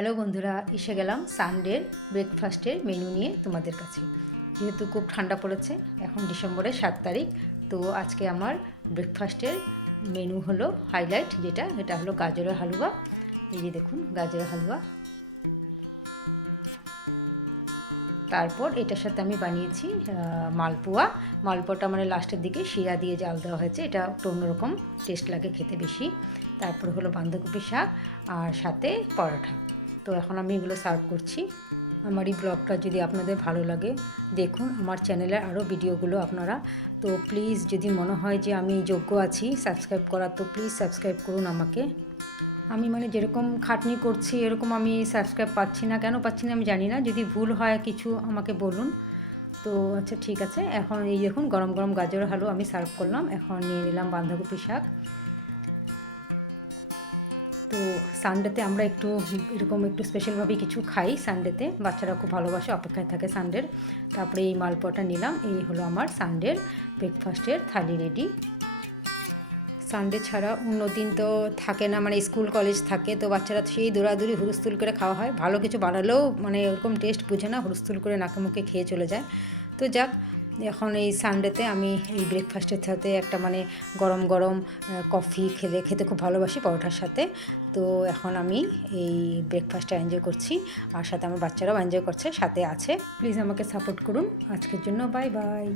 Hello বন্ধুরা, এসে গেলাম সানডের ব্রেকফাস্টের মেনু নিয়ে তোমাদের কাছে। যেহেতু খুব ঠান্ডা পড়েছে, এখন ডিসেম্বরের 7 তারিখ, তো আজকে আমার ব্রেকফাস্টের মেনু হলো হাইলাইট, এটা হলো গাজরের হালুয়া। এই যে দেখুন গাজরের হালুয়া। তারপর এটার সাথে আমি বানিয়েছি মালপোয়া। মালপোয়াটা মানে লাস্টের দিকে শিরা দিয়ে জাল দেওয়া হয়েছে, এটা একটু অন্যরকম টেস্ট লাগে খেতে বেশি। তারপর হলো বাঁধাকপি শাক আর সাথে পরোটা। তো এখন আমি এগুলো সার্ভ করছি। আমার এই ব্লগটা যদি আপনাদের ভালো লাগে, দেখুন আমার চ্যানেলের আরও ভিডিওগুলো আপনারা। তো প্লিজ যদি মনে হয় যে আমি যোগ্য আছি সাবস্ক্রাইব করার, তো প্লিজ সাবস্ক্রাইব করুন আমাকে। আমি মানে যেরকম খাটনি করছি এরকম আমি সাবস্ক্রাইব পাচ্ছি না, কেন পাচ্ছি না আমি জানি না। যদি ভুল হয় কিছু আমাকে বলুন। তো আচ্ছা ঠিক আছে, এখন এই দেখুন গরম গরম গাজরের হালুয়া আমি সার্ভ করলাম। এখন নিয়ে নিলাম বাঁধাকপি শাক। তো সানডেতে আমরা একটু এরকম একটু স্পেশালভাবে কিছু খাই সানডেতে, বাচ্চারা খুব ভালোবাসে, অপেক্ষায় থাকে সানডের। তারপরে এই মালপোয়াটা নিলাম। এই হলো আমার সানডের ব্রেকফাস্টের থালি রেডি। সানডে ছাড়া অন্য দিন তো থাকে না, মানে স্কুল কলেজ থাকে, তো বাচ্চারা সেই দৌড়াদৌড়ি হুলস্থুল করে খাওয়া হয়। ভালো কিছু বানালেও মানে ওরকম টেস্ট বুঝে না, হুলস্থুল করে নাকে মুখে খেয়ে চলে যায়। তো যাক, এখন এই সানডেতে আমি এই ব্রেকফাস্টের সাথে একটা মানে গরম গরম কফি খেতে খুব ভালোবাসি পরোটার সাথে। তো এখন আমি এই ব্রেকফাস্টটা এনজয় করছি, আর সাথে আমার বাচ্চারাও এনজয় করছে, সাথে আছে। প্লিজ আমাকে সাপোর্ট করুন। আজকের জন্য বাই বাই।